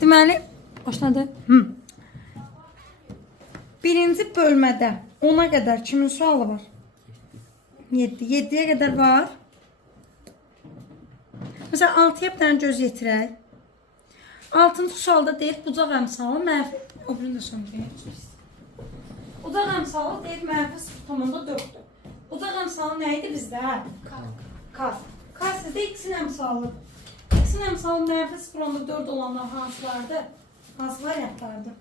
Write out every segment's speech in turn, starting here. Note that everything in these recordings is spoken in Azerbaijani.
Deməli, başladı. Birinci bölmədə 10'a qədər kimin sualı var? 7. 7'ye qədər var. Məsələn, 6'ya bir dənə göz yetirək. 6-cı sualda deyir, bucaq əmsalı mənfi... O birini də söndürək. Bucaq əmsalı deyir, mənfi 0,4'dür. Bucaq əmsalı nə idi bizdə? Kas. Kas sizdə x-in əmsalı. X-in əmsalı mənfi 0,4 olanlar hansılardır? Hansı variantlardır?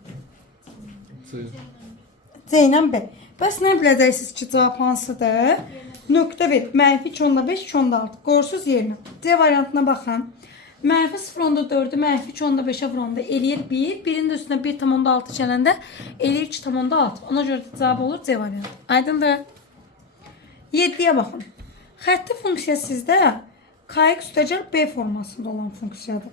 C ilə B. Bəs nə biləcəksiniz ki, cavab hansıdır? Nöqtə ver. Mənfi 2,5, 2,6. Qorsuz yerinə. C variantına baxın. Mənfi 0,4'ü mənfi 2,5'ə vuranda eləyir 1. Birinin də üstünə 1,6 gələndə eləyir 2,6. Ona görə də cavab olur C variantı. Aydındır. 7'yə baxın. Xətti funksiya sizdə kx üstəgəl B formasında olan funksiyadır.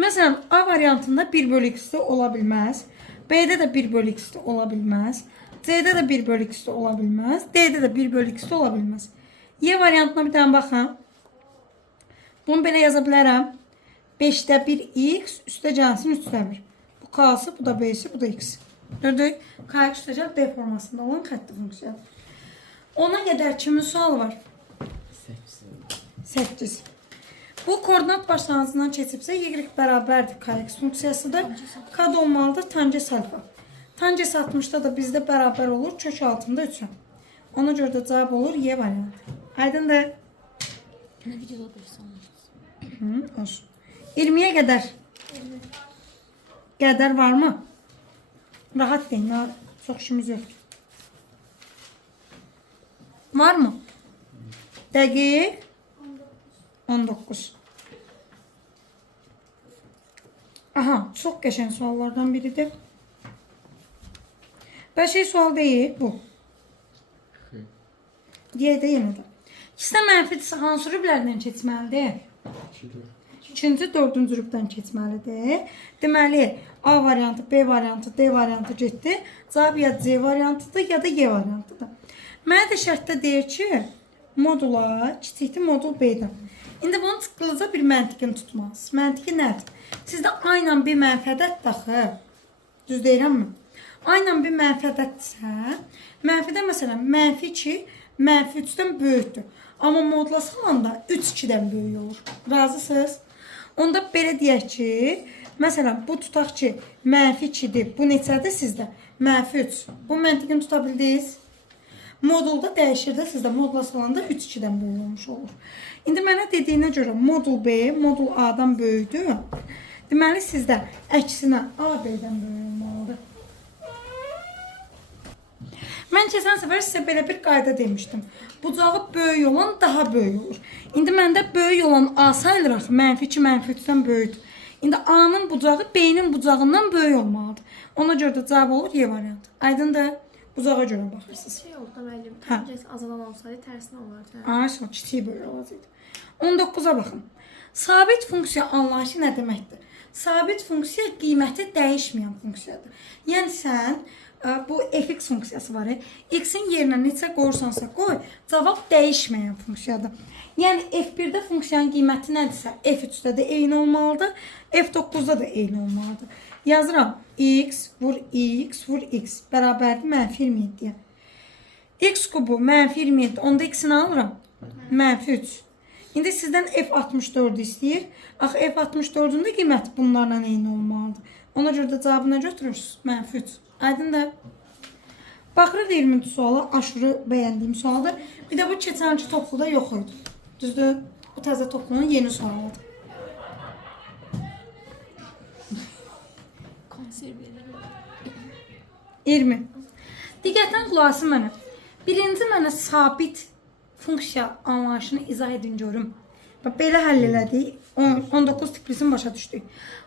Məsələn, A variantında 1/x ola bilməz. B'də də 1/x ola bilməz. C'də də 1/x ola bilməz. D'də də 1/x ola bilməz. Y variantına bir dənə baxın. Bunu belə yaza bilərəm. 5'də 1x üstə gəlsin 3'də 1. Bu K'sı, bu da B'si, bu da x. Gördük. Kx üstəgəl B formasında olan xətti funksiyadır. Ona qədər kimin sualı var? 8. Bu koordinat başlanğıcından keçibsə y bərabərdir kx funksiyasıdır. K da olmalıdır tangens alfa. Tangens 60'da da bizdə bərabər olur kök altında 3'ün. Ona görə də cavab olur Y variantı. Aydındır. Olsun. 20'ye qədər. Qədər var mı? Rahat deyin. Çox işimiz yoxdur. Var mı? Dəqiq 19. Aha, çox qəşəng suallardan biridir. Bəşəy sual deyil bu. Deyək də yenə də. İkisidə mənfidirsə hansı rüblərdən keçməlidir? 2-ci, 4-cü rübdən keçməlidir. Deməli, A variantı, B variantı, D variantı getdi. Cavab ya C variantıdır, ya da Y variantıdır. Mənə də şərtdə deyir ki, modula kiçikdir modul B-dən. İndi bunu tıqqılıca bir məntiqini tutmaz. Məntiqi nədir? Sizdə A ilə B mənfədətdir axı. Düz deyirəmmi? A ilə B mənfədətdirsə, mənfidə məsələn, mənfi 2, mənfi 3-dən böyükdür. Amma modula salanda 3 2-dən böyük olur. Razısınız? Onda belə deyək ki, məsələn, bu tutaq ki, mənfi 2-dir. Bu neçədir sizdə? Mənfi 3. Bu məntiqini tuta bildiniz? Modulda dəyişir də sizdə modula salanda 3 2-dən böyük olmuş olur. İndi mənə dediyinə görə modul B, modul A-dan böyükdür. Deməli sizdə əksinə A B-dən böyük olmalıdır. Mən keçən səfər sizə belə bir qayda demişdim. Bucağı böyük olan daha böyük olur. İndi məndə böyük olan A sayılır axı, mənfi 2, mənfi 3-dən böyükdür. İndi A-nın bucağı B-nin bucağından böyük olmalıdır. Ona görə də cavab olur Y variantı. Aydındır? Bucağa görə baxırsınız. Şey oldu da müəllim, tangens azalan olsaydı tərsinə olardı. Ağaç kiçik böyük olacaqdı. 19'a baxın. Sabit funksiya anlayışı nə deməkdir? Sabit funksiya qiyməti dəyişməyən funksiyadır. Yəni sən bu fx funksiyası var. X-in yerinə neçə qoyursansa qoy, cavab dəyişməyən funksiyadır. Yəni f1-də funksiyanın qiyməti nədirsə, f3-də də eyni olmalıdır, f9-da da eyni olmalıdır. Yazıram x vur x vur x bərabərdir mənfi 27-yə. X kubu mənfi 27, onda x-ini alıram. Mənfi 3. İndi sizdən f64 istəyir. Axı f64'ün də qiyməti bunlarla eyni olmalıdır. Ona görə də cavabına götürürsünüz. Mənfi 3. Aydındır. Baxırıq 20-ci suala. Aşırı bəyəndiyim sualdır. Bir də bu keçənki topluda yox idi. Düzdür? Bu təzə toplunun yeni sualıdır. 20. Diqqətən qulaq asın mənə. Birinci mənə sabit funksiya anlayışını izah edin görüm. Belə həll elədik. 19 tiplisini başa düşdük.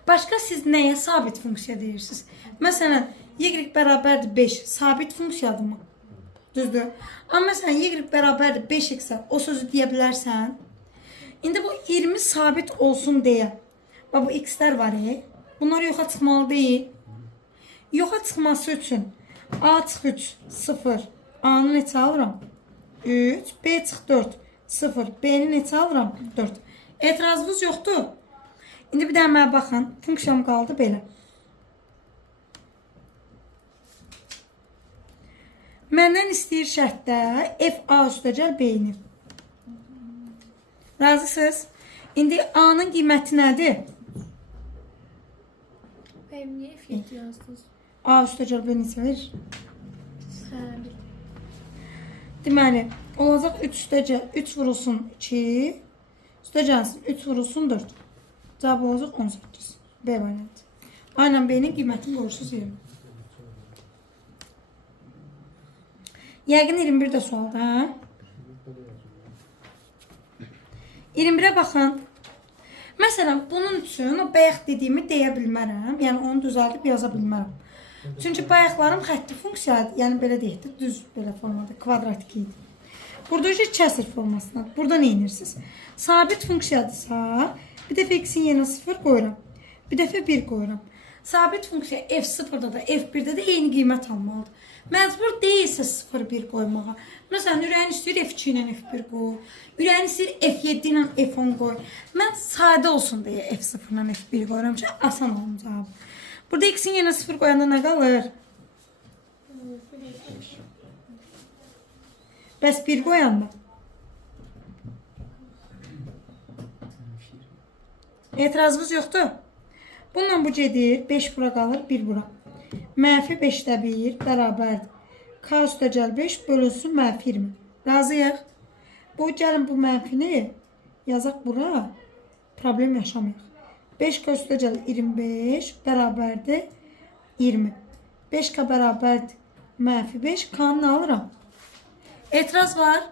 Başqa siz nəyə sabit funksiya deyirsiniz? Məsələn, y bərabərdir 5. Sabit funksiyadır mı? Düzdür. Amma məsələn, y bərabərdir 5x-ə o sözü deyə bilərsən. İndi bu 20 sabit olsun deyə. Bu x-lər var. Bunlar yoxa çıxmalı deyil. Yoxa çıxması üçün A çıx 3, 0. A-nı neçə alıram? 3. B çıx 4, 0. B-ni neçə alıram? 4. Etirazınız yoxdur. İndi bir dənə mənə baxın. Funksiyam qaldı belə. Məndən istəyir şərtdə f a üstəgəl b-ni. Razısınız? İndi a-nın qiyməti nədir? Benim niye F7 yazdınız? A üstəgəl b neçə verir? Hə, Deməli, olacaq 3 üstəgəl 3 vurulsun 2. Üstəgəlsin 3 vurulsun 4. Cavab olacaq 18. B variantı. Aynen B-nin qiymətini qoyursuz yerine. Yəqin 21 də sualda, hə? 21-ə baxın. Məsələn, bunun üçün o bayaq dediyimi deyə bilmərəm. Yəni onu düzəldib yaza bilmərəm. Çünki bayaqlarım xətti funksiyadır. Yəni belə deyək də, düz belə formada, kvadratik idi. Burada işte kəsr formasında. Burada nə edirsiniz? Sabit funksiyadırsa, bir dəfə x-in yerinə 0 qoyuram. Bir dəfə 1 qoyuram. Sabit funksiya f0-da da, f1-də də eyni qiymət almalıdır. Məcbur deyilsə 0-1 qoymağa. Məsələn, ürəyin istəyir f2 ilə f1 qoy. Ürəyin istəyir f7 ilə f10 qoy. Mən sadə olsun deyə f0 ilə f1 qoyuram ki, asan olun cavabı. Burada x-in yerinə 0 qoyanda nə qalır? Bəs 1 qoyanda? Etirazınız yoxdur? Bununla bu gedir. 5 bura qalır, 1 bura. Mənfi 5-də 1 bərabərdir. K üstəgəl 5 bölünsün mənfi 20. Razıyıq. Bu gəlin bu mənfini yazaq bura. Problem yaşamayıq. 5K üstəgəl 25 bərabərdir 20. 5K bərabərdir mənfi 5. K-nı alıram. Etiraz var.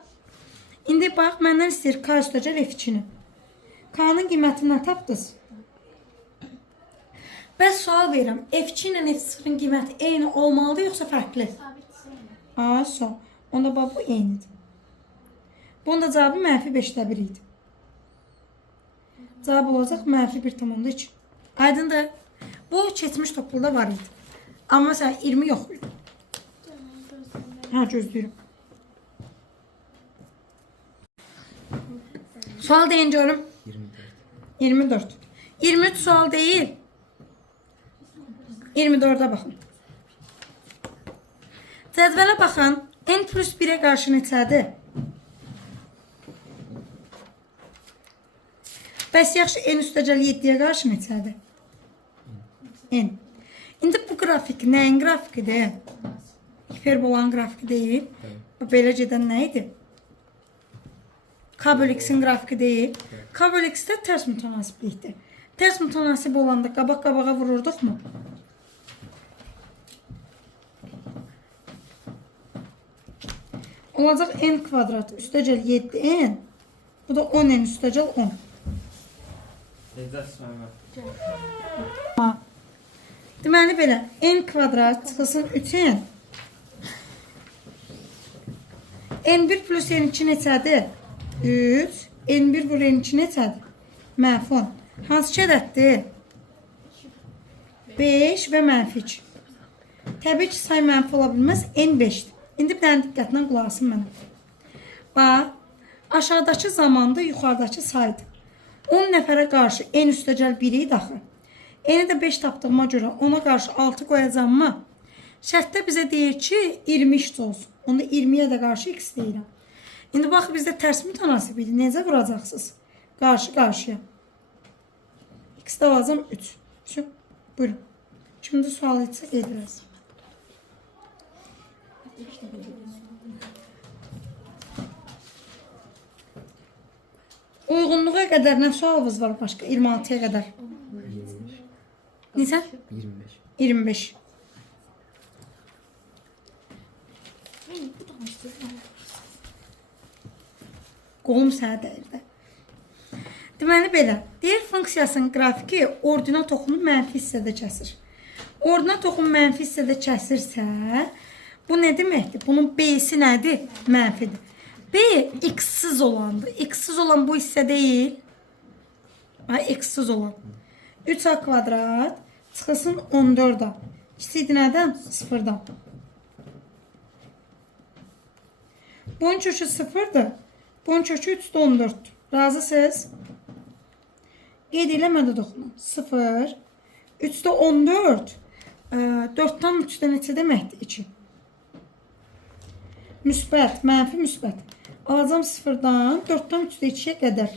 İndi bax, məndən istəyir K üstəgəl F2-ni. K-nın qiymətini tapdınız. Bəs sual verirəm. F2 ilə F0-ın qiyməti eyni olmalıdır, yoxsa fərqli? A, son. Onda bax, bu eynidir. Bunun da cavabı mənfi 5-də 1 idi. Cavab olacaq mənfi 1,2. Aydındır. Bu keçmiş topluluda var idi. Amma məsələn 20 yox idi. Hə, gözləyirəm. Sual deyin görüm. 24. 23 sual değil. 24'e baxın. Cədvələ baxın. N plus 1'ə qarşı neçədir? Bəs yaxşı, n üstəgəl 7'yə qarşı neçədir? N. İndi bu qrafik nəyin grafikidir? Hiperbolanın grafiki deyil. Belə gedən nə idi? K bölü x-in grafiki deyil. K bölü x-də tərs mütənasiblikdir. Tərs mütənasib olanda qabaq-qabağa vururduq mu? Olacaq n kvadrat üstəgəl 7n. Bu da 10n üstəgəl 10. Deməli belə, n kvadrat çıxılsın 3n. n1 plus n2 neçədir? 3. n1 vur n2 neçədir? Mənfi 10. Hansı ədəddir? 5 və mənfi 2. Təbii ki, say mənfi ola bilməz. n5'dir. İndi bir dənə diqqətlə qulaq asın mənə. Bax, aşağıdakı zamanda yuxarıdakı saydı. 10 nəfərə qarşı n üstəgəl 1 idi axı. N-i də 5 tapdığıma görə ona qarşı 6 qoyacam mı? Şərtdə bizə deyir ki, 20 işç olsun. Onda 20-yə də qarşı x deyirəm. İndi bax, bizdə tərs mütənasib idi. Necə vuracaqsınız? Qarşı-qarşıya. X-də alacam 3. Buyurun. Kimdə sual etsə edirəz. Uyğunluğa qədər nə sualımız var başqa? 26'ya qədər. 25. Neçə? 25. 25. Qolum sənə dəyir də. Deməli belə, deyir funksiyasının qrafiki ordinat oxunu mənfi hissədə kəsir. Ordinat oxunu mənfi hissədə kəsirsə, bu nə deməkdir? Bunun b-si nədir? Mənfidir. B x-siz olandır. X-siz olan bu hissə deyil. X-siz olan. 3a kvadrat çıxılsın 14'a. Kiçikdir nədən? 0'dan. Bunun kökü 0'dır. Bunun kökü 3'də 14'dür. Razısınız? Qeyd eləmədə toxunun. 0, 3-də 14, 4-dan 3-də neçə deməkdir? 2. Müsbət, mənfi müsbət. Alacam 0-dan 4-dan 3-də 2-yə qədər.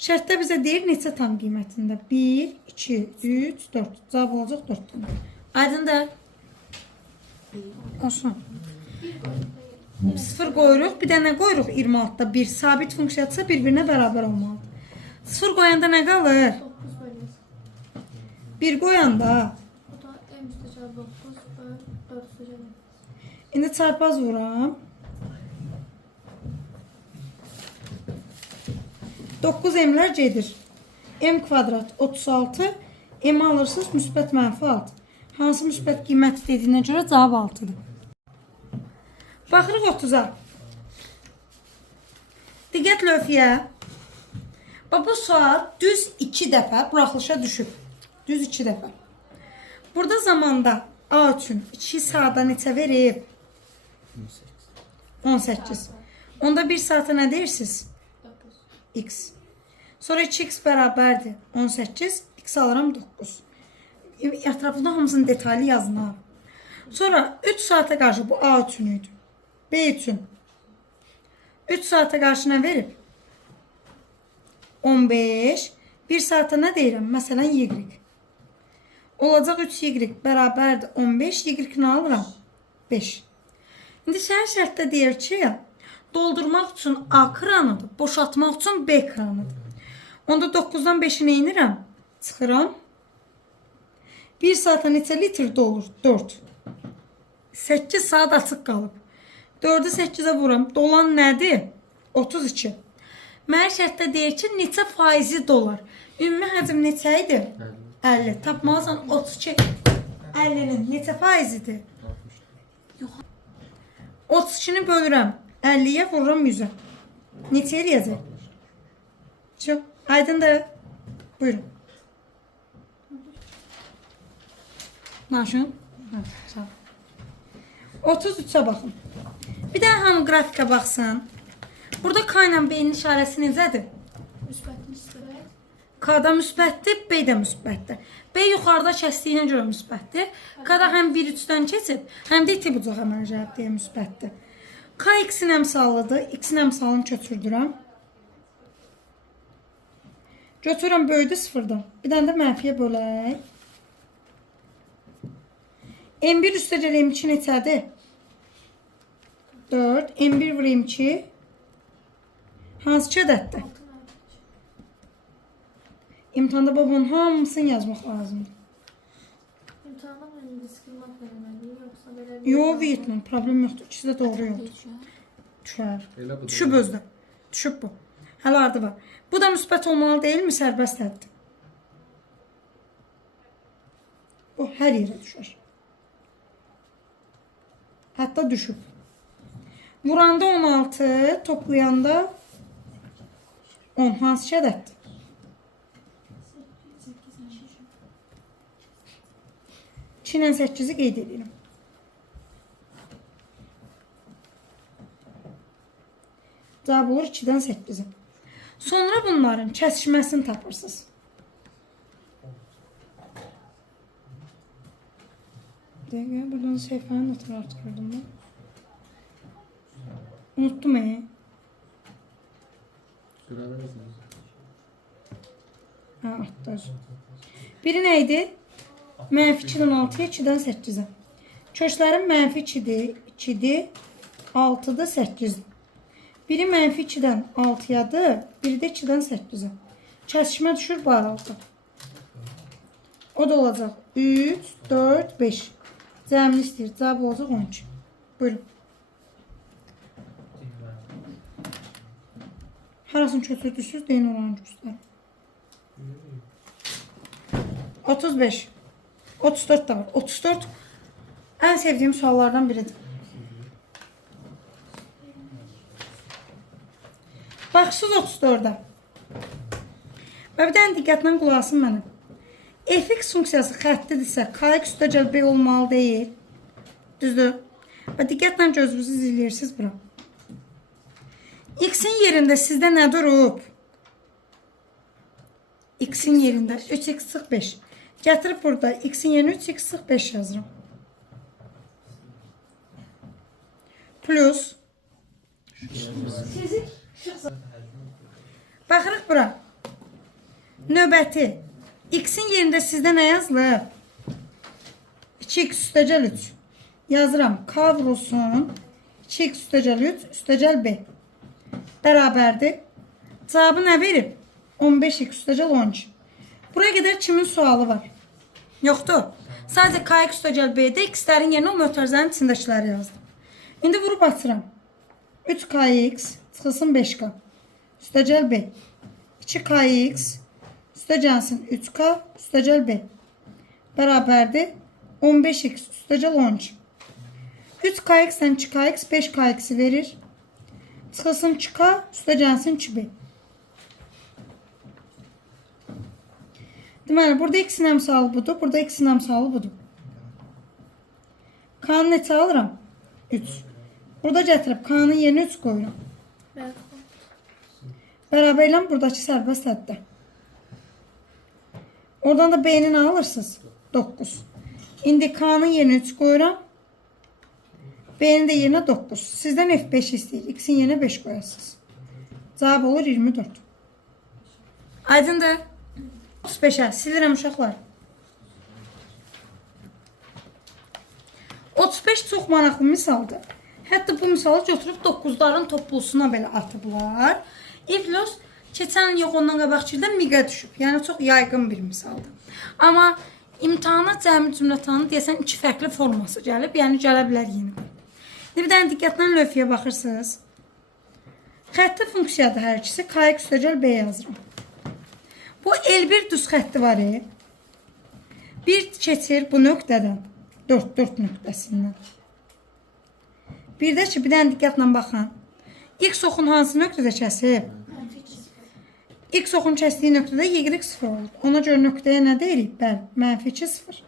Şərtdə bizə deyir neçə tam qiymətində? 1, 2, 3, 4. Cavab olacaq 4-dən. Aydındır? Olsun. 0 qoyuruq. Bir də nə qoyuruq 26-da? 1. Sabit funksiyadırsa bir-birinə bərabər olmalıdır. 0 qoyanda nə qalır? 9 bölmesi. 1 qoyanda. O da en üstte cevap 9 böl 4 üstü cevap. İndi çarpaz vuram. 9 m'lər gedir. M kvadrat 36. M alırsınız müsbət mənfi 6. Hansı müsbət qiyməti dediyinə görə cavab 6-dır. Baxırıq 30-a. Diqqət lövhəyə. Bu sual düz 2 dəfə buraxılışa düşüb. Düz 2 dəfə. Burada zamanda A üçün 2 saata neçə verib? 18. Onda 1 saata nə deyirsiniz? 9. X. Sonra 2x bərabərdir 18. X alıram 9. Ətrafında hamısının detaylı yazın ha. Sonra 3 saata qarşı bu A üçün idi. B üçün 3 saata qarşı nə verib? 15. 1 saata nə deyirəm? Məsələn Y. Olacaq 3y bərabərdir 15. Y-ni alıram 5. İndi şərtdə deyir ki, doldurmaq üçün A kranıdır, boşaltmaq üçün B kranıdır. Onda 9-dan 5-i neynirəm? Çıxıram. 1 saata neçə litr dolur? 4. 8 saat açıq qalıb. 4-ü 8-ə vuram. Dolan nədir? 32. Mənə şərtdə deyir ki, neçə faizi dolar? Ümumi həcm neçə idi? 50. Tapmalısan 32. 50-nin neçə faizidir? 32-ni bölürəm. 50-yə vururam 100-ə. Neçə eləyəcək? Çox. Aydındır. Buyurun. Naşın? Sağ ol. 33'ə baxın. Bir daha hamı qrafika baxsın. Burada K ilə B-nin işarəsi necədir? Müsbətli istirahət. K-da müsbətdir, B-də müsbətdir. B yuxarıda kəsdiyinə görə müsbətdir. K-da həm 1-3-dən keçib, həm də iti bucaq əməl cəhət deyə müsbətdir. K x-in əmsalıdır. X-in əmsalını köçürdürəm. Götürürəm böyüdü 0-dan. Bir dənə də mənfiyə bölək. M1 üstəcə M2 neçədir? 4. M1 vur M2. Hansı ki ədəddir? 6 verdik. İmtihanda babamın hamısını yazmaq lazımdır. İmtihana benim diskriminat verməliyim, yoxsa belə... Yox, Vietnam, problem yoxdur. İkisi də doğru yoldur. Düşər. Düşüb özdə. Düşüb bu. Hələ ardı var. Bu da müsbət olmalı deyilmi? Sərbəst həddir. Bu hər yerə düşər. Hətta düşüb. Vuranda 16, toplayanda 10. Hansı ki ədəddir? 2 ilə 8-i qeyd edirəm. Cavab olur 2-dən 8-i. Sonra bunların kəsişməsini tapırsınız. Dəqiqə, buradan səhifənin notunu artırırdım ben. Unuttum artdır. Biri neydi? Mənfi 2-dən 6-ya, 2-dən 8-ə. Köşlərin mənfi 2-dir, 2-dir, 6-dır, 8-dir. Biri mənfi 2-dən 6-yadır, biri də 2-dən 8-ə. Kəsişmə düşür bu aralda. O da olacaq 3, 4, 5. Cəmini istəyir. Cavab olacaq 12. Buyurun. Harasını kötürdüsünüz, deyin oranı göstərin. 35. 34 da var. 34 en sevdiğim suallardan biridir. Baxsız 34'ə. Və bir dənə diqqətlə qulaq asın mənə. Fx funksiyası xəttidirsə, kx üstəcəl b olmalı deyil. Düzdür? Və diqqətlə gözünüzü izləyirsiniz bura. X-in yerində sizdə nə durub? X-in yerində 3x sıx 5. Gətirib burada x-in yerinə 3x sıx 5 yazıram. Plus. Baxırıq bura. Növbəti. X-in yerində sizdə nə yazılır? 2x üstəgəl 3. Yazıram. K vurulsun. 2x üstəgəl 3 üstəgəl b. Bərabərdir. Cavabı nə verib? 15x üstəgəl 12. Buraya qədər kimin sualı var? Yoxdur. Sadəcə kx üstəgəl b-də x-lərin yerinə o mötərizənin içindəkiləri yazdım. İndi vurub açıram. 3kx çıxılsın 5k. Üstəgəl b. 2kx üstəgəlsin 3k üstəgəl b. Bərabərdir. 15x üstəgəl 12. 3kx-dən 2kx 5kx verir. Çıxılsın 2k üstəgəlsin 2b. Deməli, burada x-in əmsalı budur, burada x-in əmsalı budur. K-nı neçə alıram? 3. Burada gətirib K-nın yerinə 3 qoyuram. Bərabər ilə buradakı sərbəst həddə. Oradan da B-ni nə alırsınız? 9. İndi K-nın yerinə 3 qoyuram. B-nin də yerinə 9. Sizdən F5 istəyir. X-in yerinə 5 qoyasınız. Cavab olur 24. Aydındır. 35'ə silirəm uşaqlar. 35 çox maraqlı misaldır. Hətta bu misalı götürüb 9'ların toplusuna belə atıblar. İflos keçən yox ondan qabaqçı ildə miqə düşüb. Yəni çox yaygın bir misaldır. Amma imtahana cəmi cümlətanı deyəsən 2 fərqli forması gəlib. Yəni gələ bilər yenidən. Bir dənə diqqətlə lövhəyə baxırsınız. Xətti funksiyadır hər ikisi. Kx üstəgəl b yazıram. Bu L1 düz xətti var. Bir keçir bu nöqtədən. 4 nöqtəsindən. Bir də ki, bir dənə diqqətlə baxın. X oxun hansı nöqtədə kəsib? X oxun kəsdiyi nöqtədə y 0 olur. Ona görə nöqtəyə nə deyirik? Bəli, mənfi 2 0.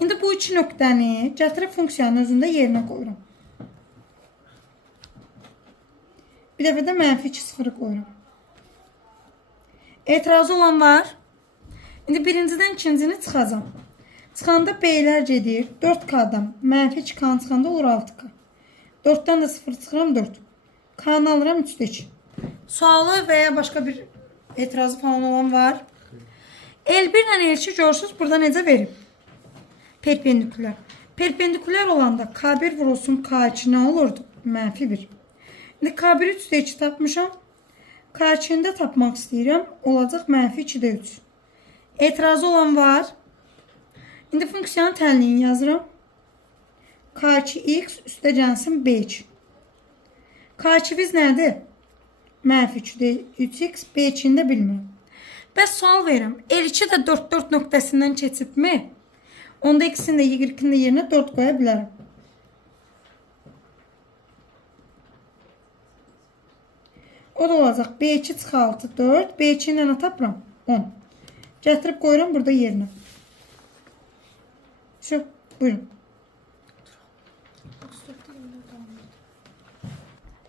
İndi bu iki nöqtəni gətirib funksiyanın özündə yerinə qoyuram. Bir dəfə də mənfi 2 0 qoyuram. Etirazı olan var. İndi birincidən ikincini çıxacam. Çıxanda b'lər gedir. 4k'dan mənfi 2k'nı çıxanda olur 6k. 4'dən də 0 çıxıram 4. K'nı alıram 3'də 2. Sualı və ya başqa bir etirazı falan olan var. L1 ilə L2 görürsünüz. Burada necə verib? Perpendikülər. Perpendikülər olanda K1 vurulsun K2 nə olurdu? Mənfi 1. İndi K1 3'də 2 tapmışam. K2'ni də tapmaq istəyirəm. Olacaq mənfi 2'də 3. Etirazı olan var. İndi funksiyanın tənliyini yazıram. K2x üstə gəlsin B2. K2 biz nədir? Mənfi 2'də 3x. B2'ni də bilmirəm. Bəs sual verirəm. L2 də 4 nöqtəsindən keçibmi? Onda ikisini də y2'nin də yerinə 4 qoya bilərəm. O da olacaq. B2 çıxaltı 4. B2 ilə nə tapıram? 10. Gətirib qoyuram burada yerinə. Şu, buyurun.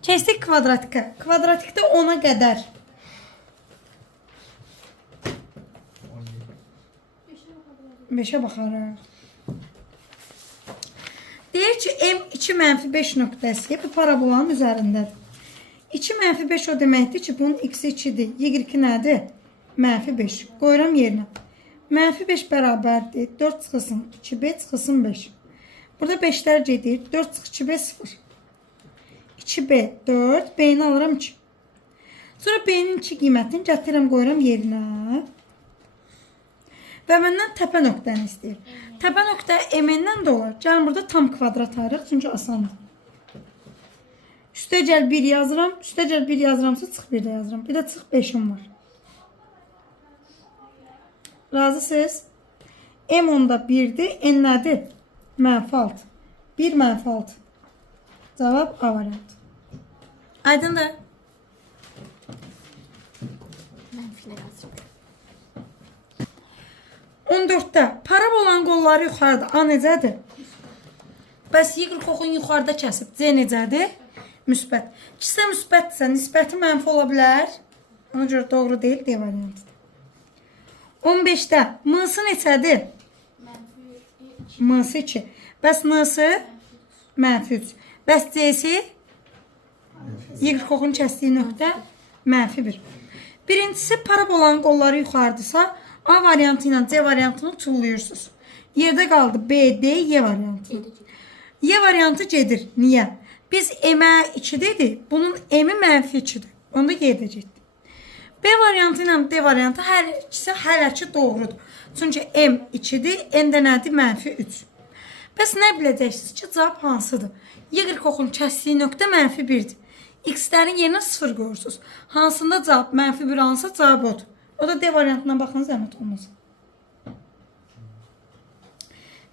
Keçdik kvadratika. Kvadratikdə 10'a qədər. Beşə baxarıq. Deyir ki, M2 mənfi 5 nöqtəsi bu parabolanın üzərindədir. 2 mənfi 5 o deməkdir ki, bunun x-i 2'dir. Y2 nədir? Mənfi 5. Qoyuram yerinə. Mənfi 5 bərabərdir. 4 çıxılsın 2b çıxılsın 5. Burada 5'lər gedir. 4 çıx 2b 0. 2b 4. B-ni alıram 2. Sonra B-nin 2 qiymətini gətirirəm qoyuram yerinə. Və məndən təpə nöqtəni istəyir. Təpə nöqtə M-dən də olar. Gəlin burada tam kvadrat ayırıq. Çünki asandır. Üstəgəl 1 yazıram. Üstəgəl 1 yazıramsa çıx 1 də yazıram. Bir də çıx 5'im var. Razısınız? M onda 1'dir. N nədir? Mənfi 6. 1 mənfi 6. Cavab A variantı. Aydındır. Mənfi yazdım. 14'də parabolanın qolları yuxarıda. A necədir? Bəs y oxun yuxarıda kəsib. C necədir? Müsbət. İkisi də müsbətdirsə nisbəti mənfi ola bilər. Ona görə doğru deyil D variantıdır. 15-də m-sı neçədir? M-sı 2. Bəs n-sı? -3. Bəs c-si? Y oxun kəsdiyi nöqtə -1. Birincisi parabolanın qolları yuxarıdırsa A variantı ilə C variantını tullayırsınız. Yerdə qaldı B, D, Y variantı. Y variantı gedir. Niyə? Biz M-ə 2 dedik. Bunun M-i -2-dir. Onda Y də getdi. B variantı ilə D variantı hər ikisi hələ ki doğrudur. Çünki M 2-dir, N də nədir? -3. Bəs nə biləcəksiniz ki, cavab hansıdır? Y oxun kəsdiyi nöqtə -1-dir. X-lərin yerinə 0 qoyursunuz. Hansında cavab -1 alınsa cavab odur. O da D variantına baxın, zəhmət olmasın.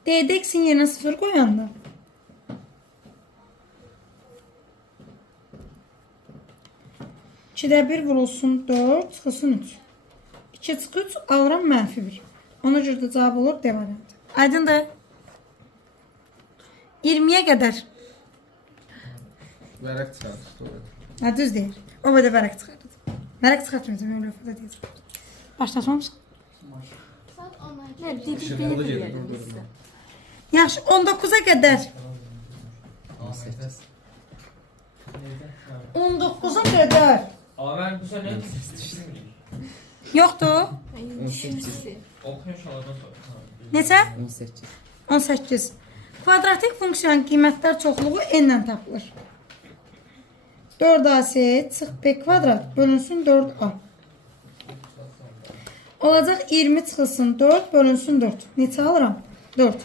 D-də X-in yerinə 0 qoyanda 2-də 1 vurulsun 4, çıxılsın 3. 2 çıx 3, alıram -1. Ona görə də cavab olur D variantı. Aydındır? 20-yə qədər. Vərəq çıxartdı. Ha, düz deyir. O böyle vərəq çıxardı. Vərəq çıxartmayacağım, öyle öfədə deyir. Başlasam Nə, dedik belə deyirəm bizə. yaxşı, 19-a qədər. 19-a qədər. Ama ben bu sene Yoxdur. 18. okuyor şaladan sonra. Neçə? 18. 18. Kvadratik funksiyanın qiymətlər çoxluğu n ilə tapılır. 4ac çıx b kvadrat bölünsün 4a. Olacaq 20 çıxılsın 4 bölünsün 4. Neçə alıram? 4.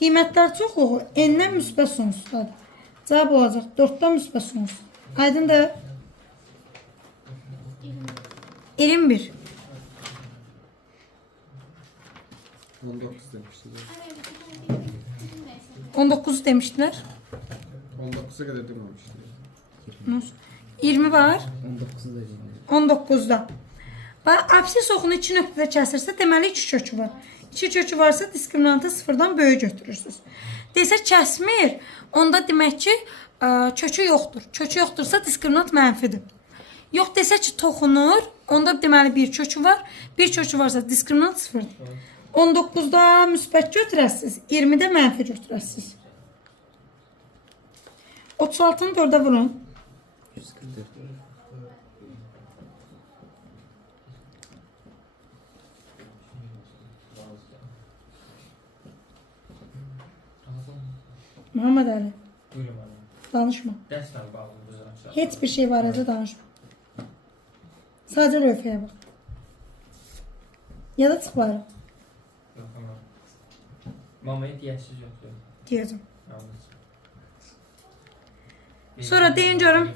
Qiymətlər çoxluğu n-dən müsbət sonsuzdadır. Cavab olacaq 4-dən müsbət sonsuz. Aydındır? 21. 19 demişdilər. 19 demişdilər. 19'a qədər deməmişdilər. 20 var. 19 da deyil. 19'da. Bax, absis oxunu 2 nöqtədə kəsirsə, deməli 2 kökü var. 2 kökü varsa diskriminantı 0-dan böyük götürürsünüz. Desə kəsmir, onda demək ki, kökü yoxdur. Kökü yoxdursa diskriminant mənfidir. Yox desə ki, toxunur, onda deməli bir kökü var. Bir kökü varsa diskriminant 0-dır. 19'da müsbət götürəsiniz, 20-də mənfi götürəsiniz. 36-nı 4-ə vurun. 144. Muhammed Ali, Buyurun bana. danışma. Dersler bağlı. Heç bir şey barədə danışma. Sadəcə lövhəyə bax. Ya da çıxlarım, Yok ama. Mamaya diyesiz yok. Yok. deyəcəm. Yalnız. Sonra deyin görüm.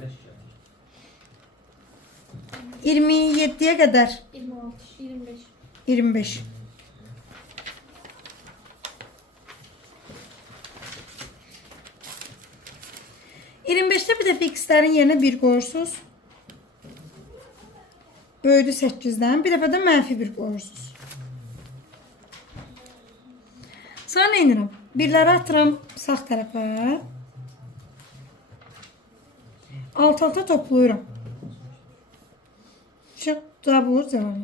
27'ye qədər 26, 25. 25. %25'te bir dəfə x-lərin yerinə 1 qoyursunuz. Böyüdü 8-dən. Bir dəfə də -1 qoyursunuz. Sonra nə edirəm? Birləri atıram sağ tərəfə. Alt-alta toplayıram. Çıx, cavab olur cavab.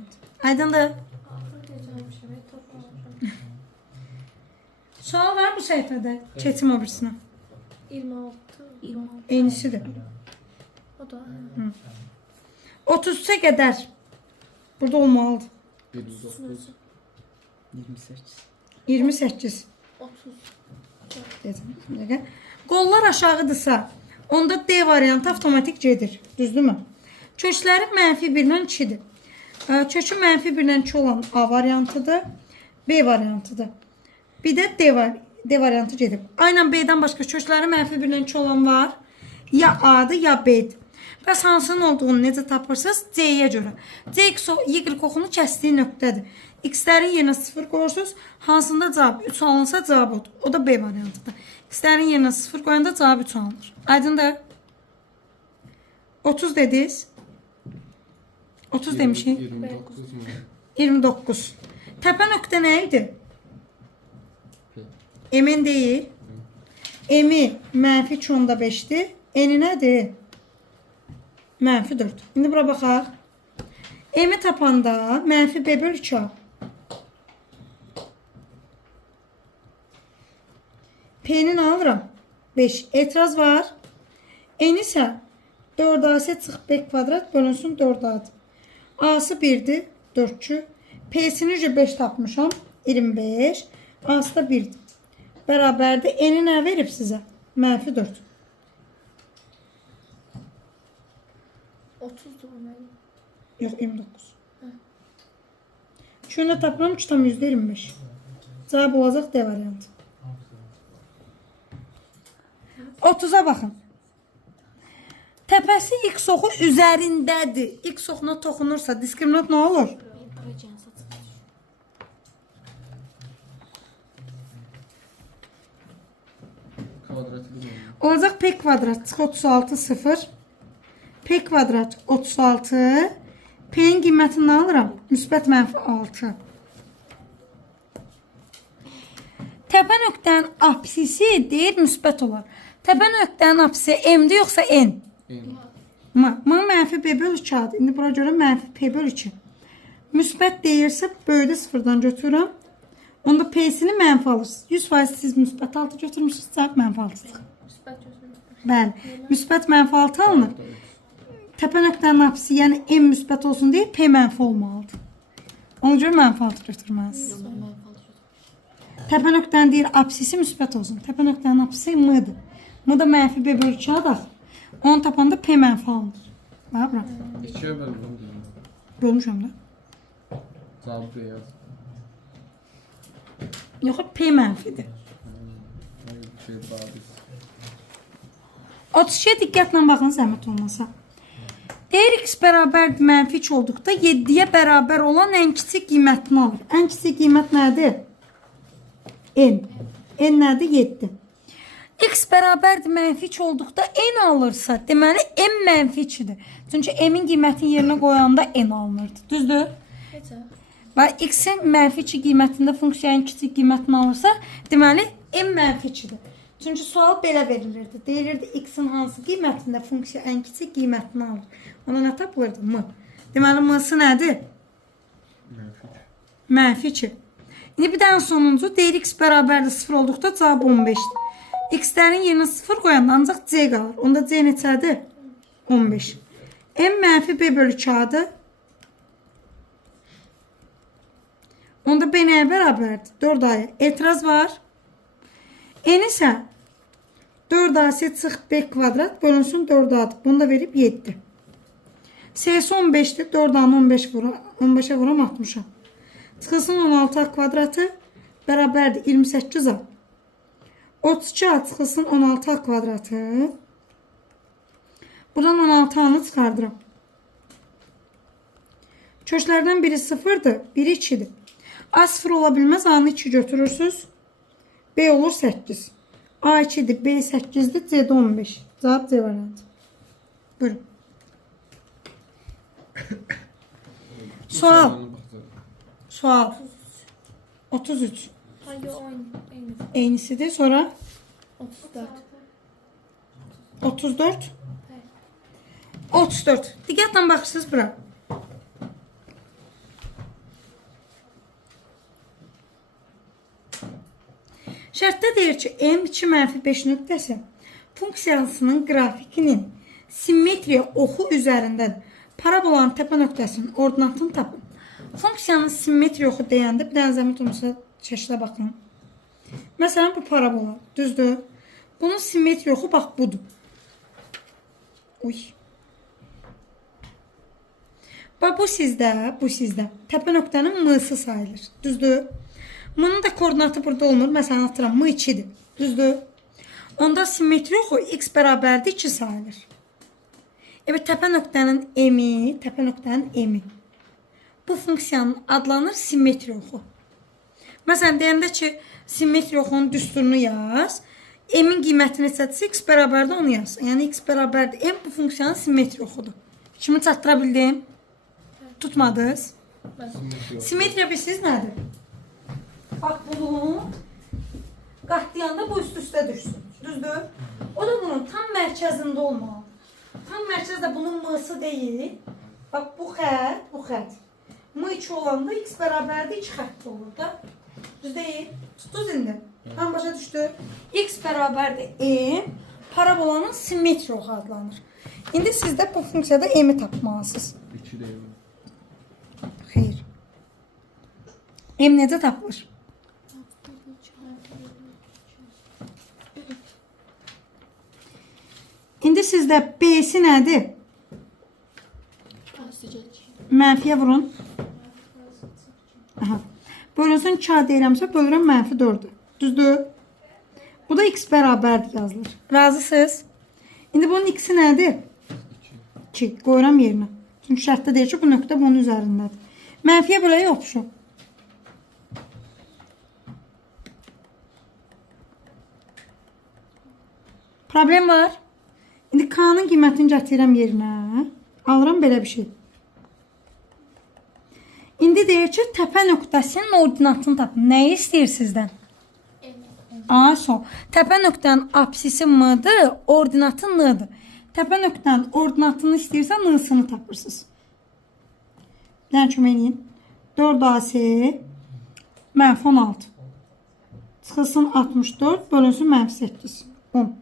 Aydındır. Altı gecəmiş, evet, toplamışam. Sual var bu səhifədə. Keçim o birisinə. 26, 26. Eynisidir. O da. 33'e qədər. Burada olmalıdır. 29. 28. 28. 30. Dedim. Bir dəqiqə. Qollar aşağıdırsa, onda D variantı avtomatik gedir. Düzdürmü? Kökləri -1-dən 2-dir. Kökü -1-dən 2 olan A variantıdır. B variantıdır. Bir də D variantı gedib. Aynen B'dən başqa kökləri -1-dən 2 olan var. Ya A'dır ya B'dir. Bəs hansının olduğunu necə tapırsınız? C-yə görə. C, Y oxunu kəsdiyi nöqtədir. X-lərin yerinə 0 qoyursunuz. Hansında cavab 3 alınsa cavab odur. O da B variantıdır. X-lərin yerinə 0 qoyanda cavab 3 alınır. Aydındır? 30 dediniz. 30 demişik. 29 mu? 29. Təpə nöqtə nə idi? M-in deyil. M-i -2.5'dir. N-i nədir? -4. İndi bura baxaq. M-i tapanda -B bölü 2A. P'nin alıram. 5. Etiraz var. N isə 4AC çıx B kvadrat bölünsün 4A. A'sı 1'dir. 4'çü. P'sini 5 tapmışam. 25. A'sı da 1'dir. Bərabərdir. N'i nə verib sizə? Mənfi 4. 30'dur bu mənim. Yox 29. Şunu tapıram 2 tam %25. Cavab olacaq D variantı. 30'a baxın. Təpəsi x oxu üzərindədir. X oxuna toxunursa diskriminant nə olur? Kvadratı değil mi? Olacaq P kvadrat çıx 36 0. P kvadrat 36. P'nin qiymətini nə alıram? Müsbət mənfi 6. Təpə nöqtənin apsisi deyir müsbət olar. Təpə nöqtənin apsisi M-dir yoxsa N? En. M mənfi B bölü 2 adı. İndi bura görə mənfi P bölü 2. Müsbət deyirsə böyüdə sıfırdan götürürəm. Onda P'sini mənfi alırsınız. 100% siz müsbət 6 götürmüşsünüz. Cavab mənfi 6-dır. Müsbət gözünü. Bəli. Müsbət mənfi 6 alınır. Təpə nöqtənin apsisi, yəni M müsbət olsun deyə P mənfi olmalıdır. Ona görə mənfi 6 götürməlisiniz. Təpə nöqtənin deyir apsisi müsbət olsun. Təpə nöqtənin apsisi M-dır. M da mənfi B bölü 2 adaq. Onu tapanda P mənfi alınır. Bura. İkiye bölüm diyorum. Bölmüşəm də. Cevabı da yaz. Yox, P mənfidir. Öyle bir şey daha biz. 32'ye diqqətlə baxın, zəhmət olmasa. Deyir x bərabər mənfi 2 olduqda 7'yə bərabər olan ən kiçik qiymətini alır. Ən kiçik qiymət nədir? N. N nədir? 7. X bərabərdir mənfi 2 olduqda n alırsa, deməli m mənfi 2'dir. Çünki m'in qiymətini yerinə qoyanda n alınırdı. Düzdür? Necə? Və x-in mənfi 2 qiymətində funksiyanın kiçik qiymətini alırsa, deməli m mənfi 2'dir. Çünki sual belə verilirdi. Deyilirdi x-in hansı qiymətində funksiya ən kiçik qiymətini alır. Ona nə tapılırdı? M. Deməli m'sı nədir? Mənfi 2. İndi bir dənə sonuncu deyir x bərabərdir 0 olduqda cavab 15'dir. X-lərin yerinə 0 qoyanda ancaq C qalır. Onda C neçədir? 15. M mənfi B bölü 2'dir. Onda B nəyə bərabərdir? 4A'ya. Etiraz var. N isə 4AC çıx B kvadrat bölünsün 4A'dır. Bunu da verib 7. S'si 15'dir. 4A'nı 15'e vuram 60'a. Çıxılsın 16A kvadratı bərabərdir 28A. 32A çıxılsın 16A kvadratı. Buradan 16A'nı çıxardıram. Köşlərdən biri 0'dır, biri 2'dir. A 0 ola bilməz, A'nı 2 götürürsünüz. B olur 8. A 2'dir, B 8'dir, C'de 15. Cevap C variantı. Buyurun. Sual. Sual. 33. Hangi o aynı? Eynisidir. Sonra 34. 34. 34. Diqqətlə baxırsınız bura. Şərtdə deyir ki, M2 mənfi 5 nöqtəsi funksiyasının qrafikinin simmetriya oxu üzərindədir. Parabolanın təpə nöqtəsinin ordinatını tapın. Funksiyanın simmetriya oxu deyəndə bir dənə zəhmət olmasa şəklə baxın. Məsələn, bu parabola, düzdür? Bunun simmetriya oxu bax budur. Uy. Bax bu sizdə təpə nöqtənin m'sı sayılır. Düzdür? Bunun da koordinatı burada olmur. Məsələn, atıram M2'dir. Düzdür? Onda simmetriya oxu x bərabərdir 2 sayılır. Evet, təpə nöqtənin m-i. Bu funksiyanın adlanır simmetriya oxu. Məsələn, deyəndə ki, simmetriya oxunun düsturunu yaz. M-in qiyməti neçədirsə x bərabərdir onu yaz. Yəni x bərabərdir m bu funksiyanın simmetriya oxudur. Kimi çatdıra bildim? Tutmadınız? Simmetriya bilirsiniz nədir? Bax bunu qatlayanda bu üst-üstə düşsün. Düzdür? O da bunun tam mərkəzində olmalı. Tam mərkəzdə bunun m'sı deyil. Bax bu xət. M2 olanda x bərabərdir 2 xətt olur da. Düz deyil. Tutdunuz indi. Tam başa düşdü. X bərabərdir M. Parabolanın simmetri oxu adlanır. İndi siz də bu funksiyada M-i tapmalısınız. 2 deyim. Xeyr. M necə tapılır? İndi sizdə B-si nədir? Mənfiyə vurun. Aha. Bölünsün 2 deyirəmsə, bölürəm -4-dür. Düzdür? Bu da x bərabərdir yazılır. Razısınız? İndi bunun x-i nədir? 2. Qoyuram yerinə. Çünki şərtdə deyir ki, bu nöqtə bunun üzərindədir. Mənfiyə belə yoxuşum. Problem var. İndi K-nın qiymətini gətirirəm yerinə. Alıram belə bir şey. İndi deyir ki, təpə nöqtəsinin ordinatını tapın. Nəyi istəyir sizdən? A, son. Təpə nöqtənin apsisi M-dır, ordinatı N-dır. Təpə nöqtənin ordinatını istəyirsə N-sını tapırsınız. Bir dənə kömək eləyin. 4AC -16. Çıxılsın 64, bölünsün -8. 10.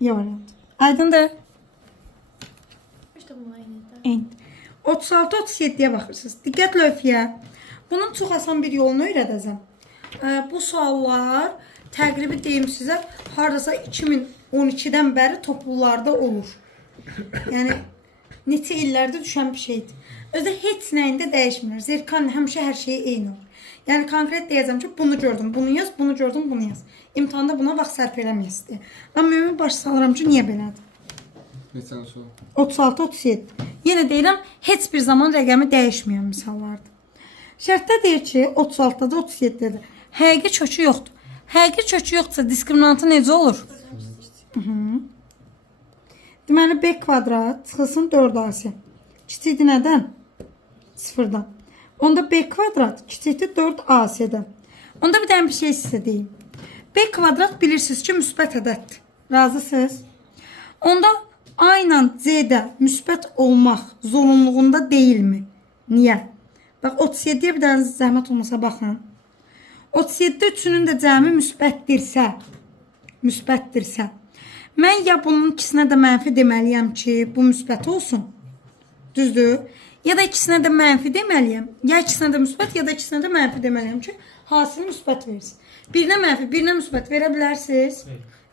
Y variantı. Aydındır? İşte bu aynı. End. 36-37'ye baxırsınız. Diqqət lövhəyə. Bunun çox asan bir yolunu öyrədəcəm. Bu suallar təqribi deyim sizə hardasa 2012-dən bəri toplularda olur. Yəni neçə illərdə düşən bir şeydir. Özü heç nəyində dəyişmir. Zerkan həmişə hər şey eyni olur. Yəni konkret deyəcəm ki, bunu gördüm, bunu yaz, bunu gördüm, bunu yaz. İmtahanda buna vaxt sərf eləməyəsiniz. Amma ümumi baş salıram ki, niyə belədir? Neçən soru? 36-37. Yenə deyirəm, heç bir zaman rəqəmi dəyişməyən misallardır. Şərtdə deyir ki, 36-da 37-də həqiqi kökü yoxdur. Həqiqi kökü yoxdursa diskriminantı necə olur? Deməli, B kvadrat çıxılsın 4AC. Kiçikdir nədən? 0-dan. Onda B kvadrat kiçikdir 4AC-dən. Onda bir dənə bir şey sizə deyim. B kvadrat bilirsiniz ki, müsbət ədəddir. Razısınız? Onda A ilə C-də müsbət olmaq zorunluluğunda deyilmi? Niyə? Bax, 37-yə bir dənə zəhmət olmasa baxın. 37-də üçünün də cəmi müsbətdirsə, mən ya bunun ikisinə də mənfi deməliyəm ki, bu müsbət olsun. Düzdür? Ya da ikisinə də mənfi deməliyəm. Ya ikisinə də müsbət, ya da ikisinə də mənfi deməliyəm ki, hasili müsbət versin. Birinə mənfi, birinə müsbət verə bilərsiniz?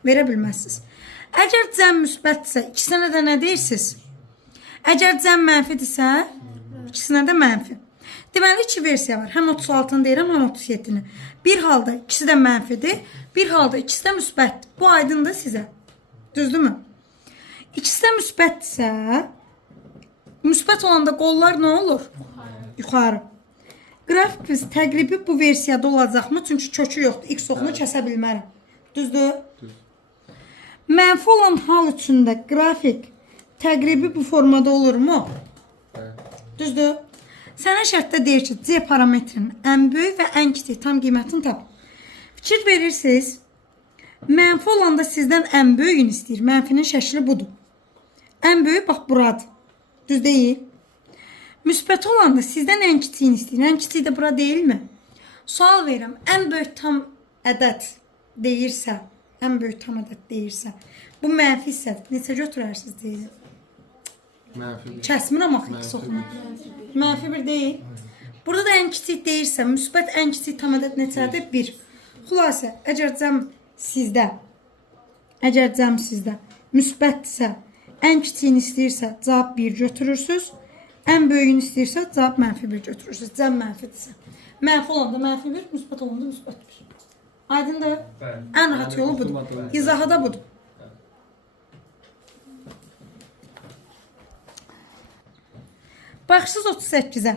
Verə bilməzsiniz. Əgər cəm müsbətdirsə, ikisinə də nə deyirsiniz? Əgər cəm mənfidirsə, ikisinə də mənfi. Deməli, iki versiya var. Həm 36-nı deyirəm, həm 37-ni. Bir halda ikisi də mənfidir, bir halda ikisi də müsbətdir. Bu aydındır sizə. Düzdürmü? İkisi də müsbətdirsə, müsbət olanda qollar nə olur? Yuxarı. Qrafikimiz təqribi bu versiyada olacaqmı? Çünki kökü yoxdur. X oxunu kəsə bilmərəm. Düzdür? Düz. Mənfi olan hal üçündə qrafik təqribi bu formada olurmu? Düzdür? Sənə şərtdə deyir ki, C parametrinin ən böyük və ən kiçik tam qiymətini tap. Fikir verirsiniz, mənfi olanda sizdən ən böyüyünü istəyir. Mənfinin şəkli budur. Ən böyük bax buradır. Düz deyil. Müsbət olanda sizdən ən kiçiyini istəyir. Ən kiçik də bura deyilmi? Sual verirəm. Ən böyük tam ədəd deyirsə, ən böyük tam ədəd deyirsə, bu mənfi hissədir. Neçə götürərsiniz deyir? Mənfi bir. Kəsmirəm axı x oxunu. Mənfi bir deyil. Burada da ən kiçik deyirsə, müsbət ən kiçik tam ədəd neçədir? 1. Xülasə, əgər cəm sizdə müsbətdirsə, ən kiçiyini istəyirsə, cavab 1 götürürsünüz. Ən böyüyünü istəyirsə, cavab -1 götürürsünüz. Cəm mənfidirsə. Mənfi olanda -1, müsbət olanda müsbət 1. Aydındır? Ən rahat yolu budur. İzahı da budur. Baxsız 38-ə.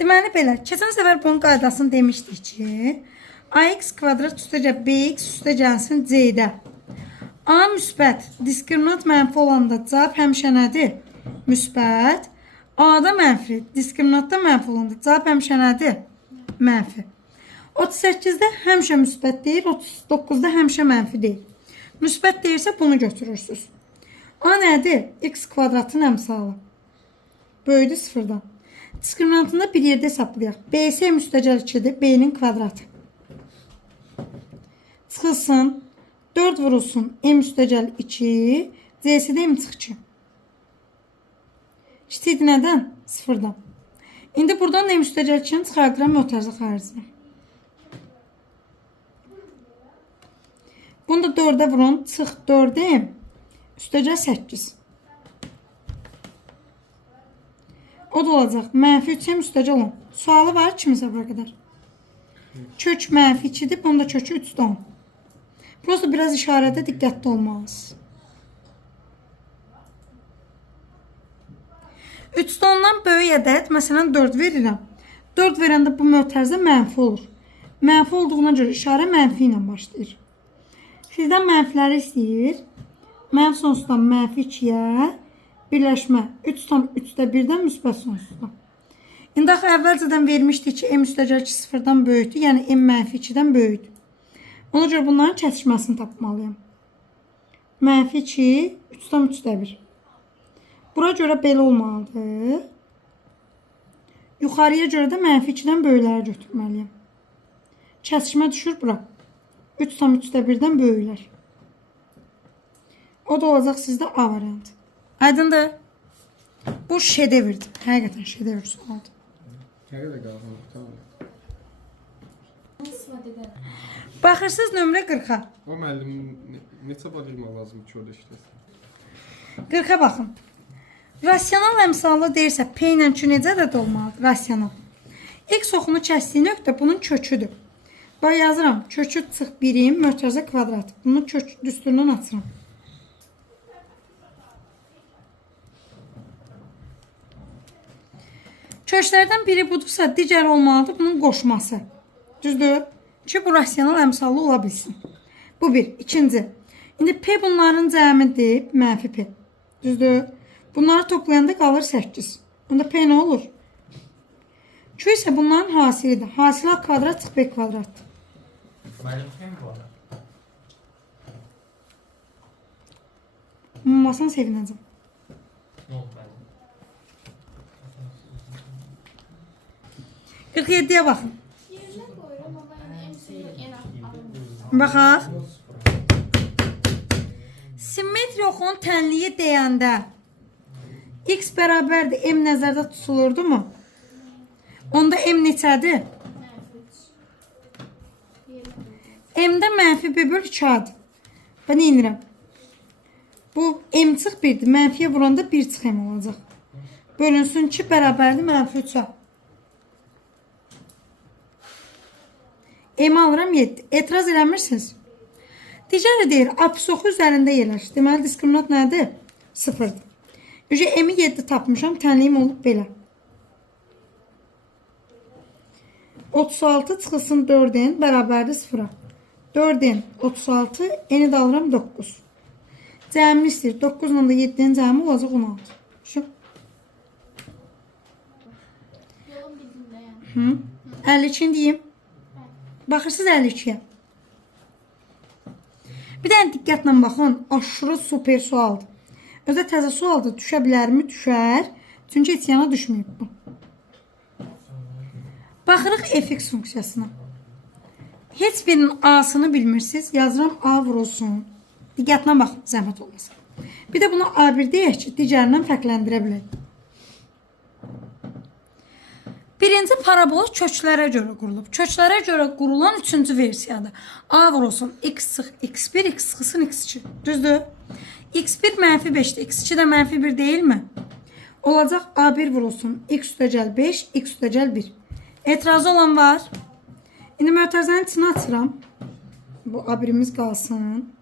Deməli belə, keçən səfər bunun qaydasını demişdik ki, ax kvadrat üstəcə bx üstə gəlsin c-də. A müsbət, diskriminant mənfi olanda cavab həmişə nədir? Müsbət. A-da mənfi, diskriminantda mənfi olanda cavab həmişə nədir? Mənfi. 38-də həmişə müsbət deyir, 39-da həmişə mənfi deyir. Müsbət deyirsə bunu götürürsünüz. A nədir? X kvadratın əmsalı. Böyüdü 0-dan. Diskriminantında bir yerdə hesablayaq. BS müstəcəl 2-dir. B-nin kvadratı. Çıxılsın. 4 vurulsun. M müstəcəl 2. C-si də M çıx 2. Kiçikdir nədən? 0-dan. İndi buradan M müstəcəl 2-ni çıxardıram mötərizə xaricinə. Bunu da 4-ə vurun. Çıx 4-ə. Üstəcəl 8. O da olacaq. Mənfi 3-ə müstəcəl 10. Sualı var kimisə bura qədər. Kök mənfi 2-dir. Bunun da kökü 3-də 10. Prosta biraz işarədə diqqətli olmalısınız. 3-də 10-dan böyük ədəd, məsələn 4 verirəm. 4 verəndə bu mötərizə mənfi olur. Mənfi olduğuna görə işarə mənfi ilə başlayır. Sizdən mənfiləri istəyir. Mənfi sonsuzdan mənfi 2-yə birləşmə 3/3-də 1-dən müsbət sonsuzdan. İndi axı əvvəlcədən vermişdik ki, M müstəcəl 2 0-dan böyükdür, yəni M mənfi 2-dən böyükdür. Ona görə bunların kəsişməsini tapmalıyam. Mənfi 2 3/3-də 1. Bura görə belə olmalıdır. Yuxarıya görə də mənfi 2-dən böyükləri götürməliyəm. Kəsişmə düşür bura. 3/3-də 1-dən böyüklər. O da olacaq sizdə A variantı. Aydındır. Bu şedevrdir. Həqiqətən şedevr sualdır. Nə qədər qaldı? Tamam. Baxırsınız nömrə 40-a. O müəllim neçə bal yığmaq lazım ki, orada işləsin? 40-a baxın. Rasional əmsallı deyirsə P ilə Q necə ədəd olmalıdır? Rasional. X oxunu kəsdiyi nöqtə bunun köküdür. Bax yazıram. Kökü çıx 1-in mötərizə kvadratı. Bunu kök düsturundan açıram. Köklərdən biri budursa, digər olmalıdır bunun qoşması. Düzdür? Ki, bu rasional əmsallı ola bilsin. Bu bir. İkinci. İndi P bunların cəmidir. Mənfi P. Düzdür? Bunları toplayanda qalır 8. Onda P nə olur? Q isə bunların hasilidir. Hasili A kvadrat çıx B kvadratdır. Mənim kim bu arada? Mummasına sevinəcəm. Ne oldu mənim? 47'ye baxın. Yerine koyuyorum ama yine emsili en alınmıyor. Baxaq. Simmetri oxunun tənliyi deyəndə x bərabərdir m nəzərdə tutulurdu mu? Onda m neçədir? M-də mənfi 1 bölü 2-adır. Ben nə inirəm? Bu m çıx 1'dir. Mənfiyə vuranda 1 çıx m olacaq. Bölünsün 2 bərabərdir mənfi 3-a. M alıram 7. Etiraz eləmirsiniz. Digəri deyir, apsoxu üzərində yerləşir. Deməli, diskriminant nədir? 0'dır. Ücə M-i 7 tapmışam. Tənliyim olub belə. 36 çıxılsın 4-in bərabərdir 0'a. 4-in 36, N-i də alıram 9. Cəmini istəyir. 9 ilə də 7-nin cəmi olacaq 16. Şu. Yolun bildiğinde yani. 52'ni deyim. Baxırsınız 52'yə. Bir dənə diqqətlə baxın. Aşırı super sualdır. Özdə təzə sualdır. Düşə bilərmi? Düşər. Çünki heç yana düşməyib bu. Baxırıq fx funksiyasına. Heç birinin A-sını bilmirsiniz. Yazıram A vurulsun. Diqqətlə baxın. Zəhmət olmasın. Bir də buna A1 deyək ki, digərindən fərqləndirə bilək. Birinci parabola köklərə görə qurulub. Köklərə görə qurulan 3-cü versiyadır. A vurulsun x çıx x1, x çıxsın x2. Düzdür? x1 mənfi 5'dir. x2 də mənfi 1 deyilmi? Olacaq A1 vurulsun x üstəgəl 5, x üstəgəl 1. Etirazı olan var. İndi mötərizənin içini açıram. Bu A1'imiz qalsın.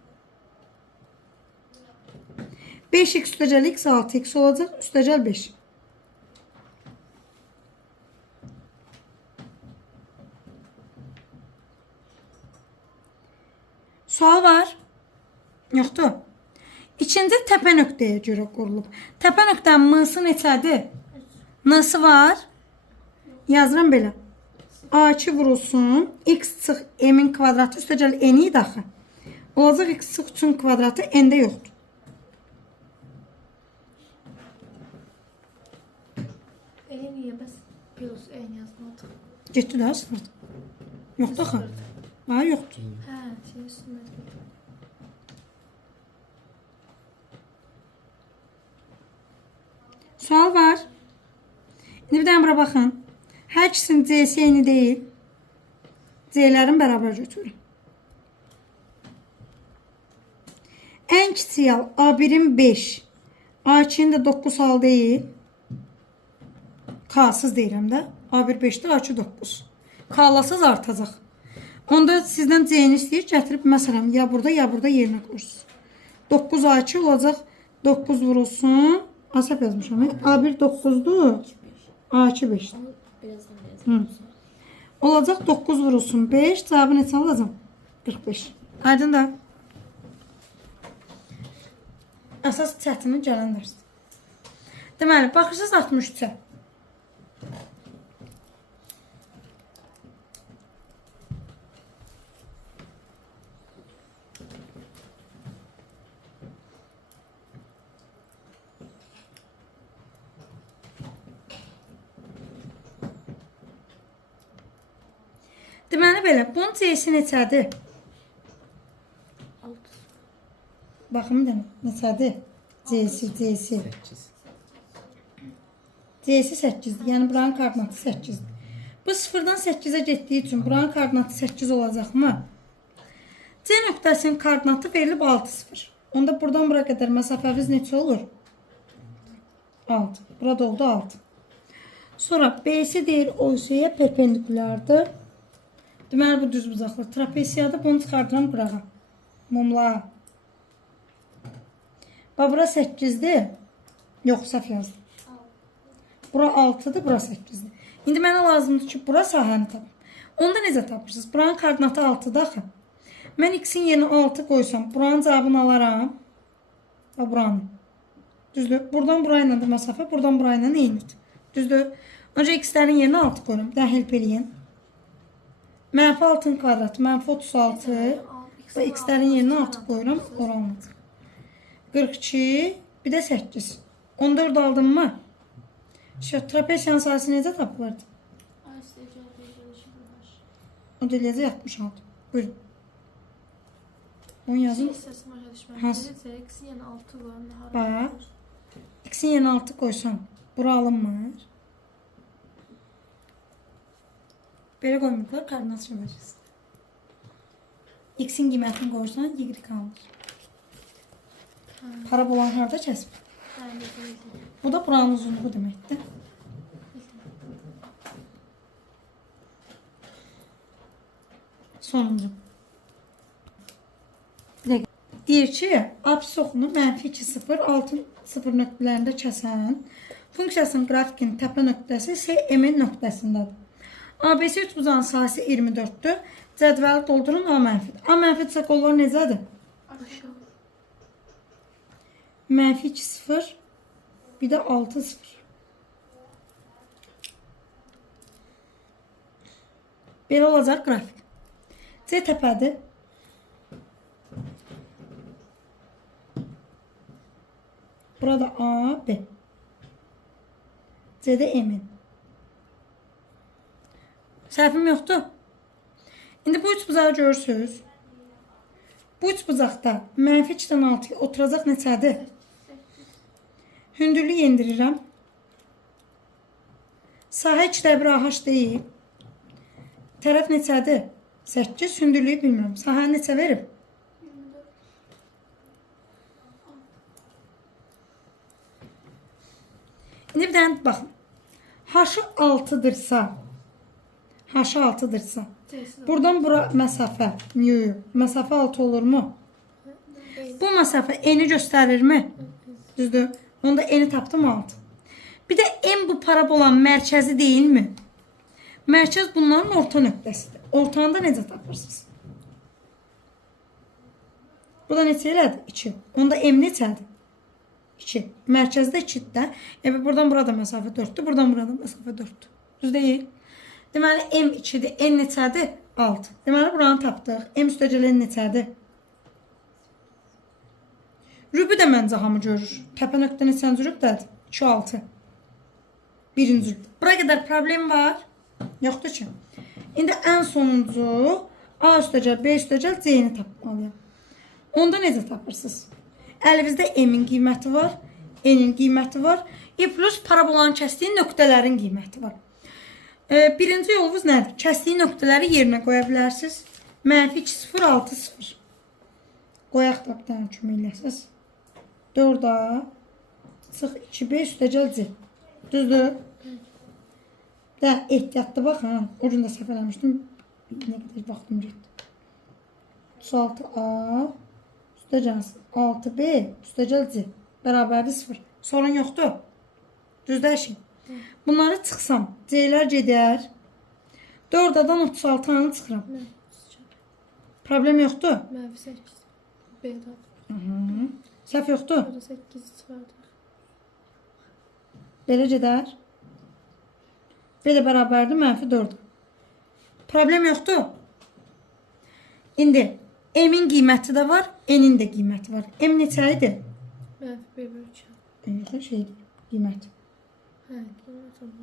5x üstəgəl x 6x olacaq. Üstəgəl 5. Sual var. Yoxdur. İkinci təpə nöqtəyə görə qurulub. Təpə nöqtənin m-sı neçədir? N-sı var. Yazıram belə. A2 vurulsun. X çıx m-in kvadratı üstəgəl n-i daxı. Olacaq x çıx 3-ün kvadratı n-də yoxdur. Beni niye bas? Plus en yazmadı. Getdi də sıfır. Yoxdur axı. Ha, yoxdur. Hə, şey üstündə. Sual var. İndi bir dənə bura baxın. Hər ikisinin C-si eyni deyil. C-lərin bərabər götürün. Ən kiçik al A1-in 5, A2-nin də 9 hal deyil. K-sız deyirəm də. A1 5-dir, A2 9. K-lasız artacaq. Onda sizdən C-ni istəyir, gətirib məsələn ya burada, ya burada yerinə qoyursunuz. 9 A2 olacaq, 9 vurulsun. Asaf yazmışam. A1 9'dur, A2 5'dir. Onu birazdan yazdım. Olacaq 9 vurulsun 5. Cevabı neçə alacam? 45. Aydın da. Əsas çətini gələn dərsdir. Deməli, baxırsınız 63-ə. Deməli belə, bunun C-si neçədir? 6. Baxın bir dənə, neçədir? C-si. 8. C-si 8'dir. Yəni buranın koordinatı 8'dir. Bu 0-dan 8'ə getdiyi üçün buranın koordinatı 8 olacaqmı? C nöqtəsinin koordinatı verilib 6, 0. Onda buradan bura qədər məsafəmiz neçə olur? 6. Burada oldu 6. Sonra B-si deyir OC-yə perpendikulardır. Deməli bu düz bucaqlı trapesiyadır. Bunu çıxardıram qırağa. Mumla. Bax bura 8'dir. Yox, səhv yazdım. Bura 6'dır, bura 8'dir. İndi mənə lazımdır ki, bura sahəni tapım. Onda necə tapırsınız? Buranın koordinatı 6'dır axı. Mən x-in yerinə 6 qoysam, buranın cavabını alaram. Və buranın. Düzdür? Buradan burayla da məsafə, buradan burayla eynidir. Düzdür? Önce x-lərin yerinə 6 qoyuram. Bir də help eləyin. Mənfi 6'ın kvadratı, mənfi 36 və x-lərin yerinə 6 qoyuram, oranlıdır. 42, bir də 8. 14 aldın mı? Trapesiyanın sayısı necə tapılırdı? O deləcə 66. Buyurun. Onu yazın. Hansı? X'in yəni 6 var. Bax. X'in yerinə 6 qoysan, bura alınmır. Belə qoymurlar, koordinat şəbəkəsi. X'in qiymətini qoysan, y alır. Parabolan harda kəsb? Bu da buranın uzunluğu deməkdir. Sonuncu. Deyir ki, apsis oxunu mənfi 2, 0, 6, 0 nöqtələrində kəsən funksiyasının qrafikinin təpə nöqtəsi M-in nöqtəsindədir. ABC üçbucağının sahəsi 24'dür. Cədvəli doldurun A mənfidir. A mənfidirsə qollar necədir? Aşağı. Mənfi 2, 0, bir də 6, 0. Belə olacaq qrafik. C təpədir. Burada A, B. C də M-in. Səhvim yoxdur. İndi bu üç bucağı görürsünüz. Bu üç bucaqda mənfi 2-dən 6 oturacaq neçədir? Hündürlüyü yendirirəm. Sahə 2'də 1 AH deyil. Tərəf neçədir? 8. Hündürlüyü bilmirəm. Sahə neçə verib? İndi bir dənə baxın. H-ı 6'dırsa, H-ı 6'dırsa, buradan bura məsafə, məsafə 6 olurmu? Bu məsafə eni göstərirmi? Düzdür. Onda eni tapdım 6. Bir də M bu parabolanın mərkəzi deyilmi? Mərkəz bunların orta nöqtəsidir. Ortanı da necə tapırsınız? Bu da neçə elədir? 2. Onda M neçədir? 2. Mərkəzdə 2'dir də. Buradan burada məsafə 4'dür. Buradan burada məsafə 4'dür. Düz deyil. Deməli M 2'dir. N neçədir? 6. Deməli buranı tapdıq. M üstəgəl N neçədir? Rübü də məncə hamı görür. Təpə nöqtə neçənci rübdədir? 2, 6. Birinci zübdə. Bura qədər problem var. Yoxdur ki. İndi ən sonuncu A üstəgəl, B üstəgəl C-ni tapmalıyam. Onda necə tapırsınız? Əlinizdə M-in qiyməti var, N-in qiyməti var. Plus parabolanın kəsdiyi nöqtələrin qiyməti var. Birinci yolunuz nədir? Kəsdiyi nöqtələri yerinə qoya bilərsiniz. -2, 0, 6, 0. Qoyaq da bir dənə kömək eləyəsiniz. 4A çıx 2B üstəgəl C. Düzdür? Də ehtiyatlı baxın. O gün də səhv eləmişdim. Nə qədər vaxtım getdi. 36A üstəgəl 6B üstəgəl C. Bərabərdir 0. Sorun yoxdur. Düzdür hər şey. Bunları çıxsam, C-lər gedər. 4-dan 36-nı çıxıram. Problem yoxdur. -8. B-də. Səhv yoxdur. Orada 8 vardır. Belə gedər. B də bərabərdir -4. Problem yoxdur. İndi M-in qiyməti də var, N-in də qiyməti var. M neçə idi? -1 bölü 2. Şeydir, qiymət. Hə, qiymət oldu.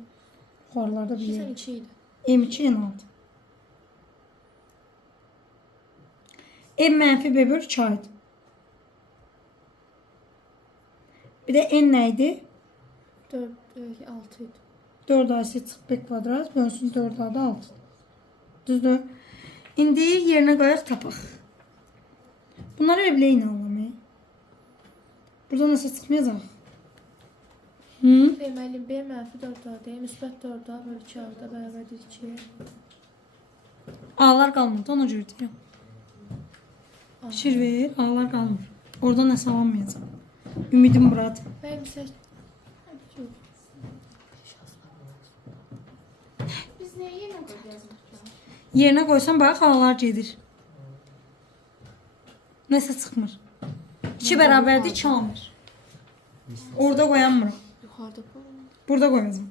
Yuxarılarda bir yer. 2 idi. M2, N6. M mənfi B bölü 2 idi. Bir də N nə idi? 4, 6 idi. 4A çıx B kvadrat bölünsün 4A da 6. Düzdür? İndi yerinə qoyaq tapaq. Bunları evləyin anlamayın. Burada nəsə çıxmayacaq. Deməli, B -4A-dır. Müsbət 4A bölü 2A-da bərabərdir 2. A'lar qalmır, ona görə deyirəm. Fikir ver, A'lar qalmır. Orada nəsə alınmayacaq. Ümidim buradır. Bəyim sən... Biz nəyə yenə qoyub yazmışıq? Yerinə qoysan bax, A'lar gedir. Nəsə çıxmır. 2 bərabərdir 2 almır. Orada qoyanmıram. Yuxarıda qoyun. Burada qoyacağım.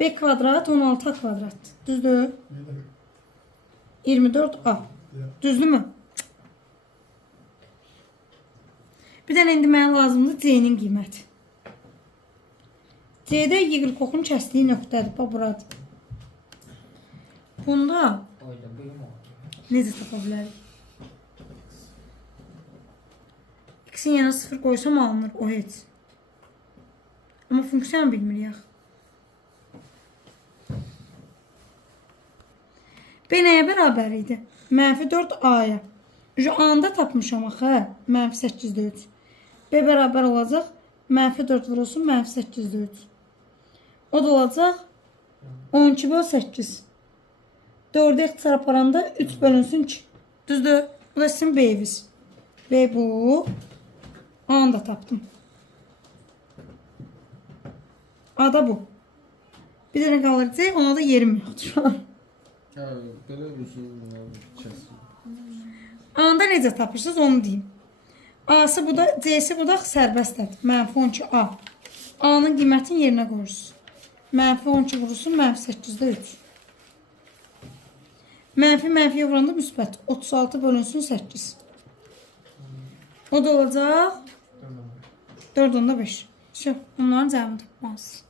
B kvadrat 16A kvadrat. Düzdür? 24A. Düzdürmü? Bir dənə indi mənə lazımdır C-nin qiyməti. C-də Y-oxun kəsdiyi nöqtədir. Bax, buradır. Bunda Oyda buyum o. necə tapa bilərik? X-in yanına 0 qoysam alınır, o heç. Amma funksiyanı bilmirik. B nəyə bərabər idi? -4A-ya. A-nda tapmışam axı. -8-də 3. B bərabər olacaq. -4 vurulsun, -8-də 3. O da olacaq. 12 böl 8. 4'e ixtisar aparanda 3 bölünsün 2. Düzdür? Bu da sizin B-viz. B bu. A'nı da tapdım. A da bu. Bir dənə qalır C. Ona da yerim yoxdur şu an. Ha, belə uzun kəsin. A'nda necə tapırsınız onu deyim. A'sı bu da, C'si bu da sərbəstdir. -12A. A'nın qiymətini yerinə qoyursunuz. -12 vurursun, -8-də 3. Mənfiyə vuranda müsbət. 36 bölünsün 8. O da olacaq 4 onda 5. Şu, onların cəvabını tapmalısınız.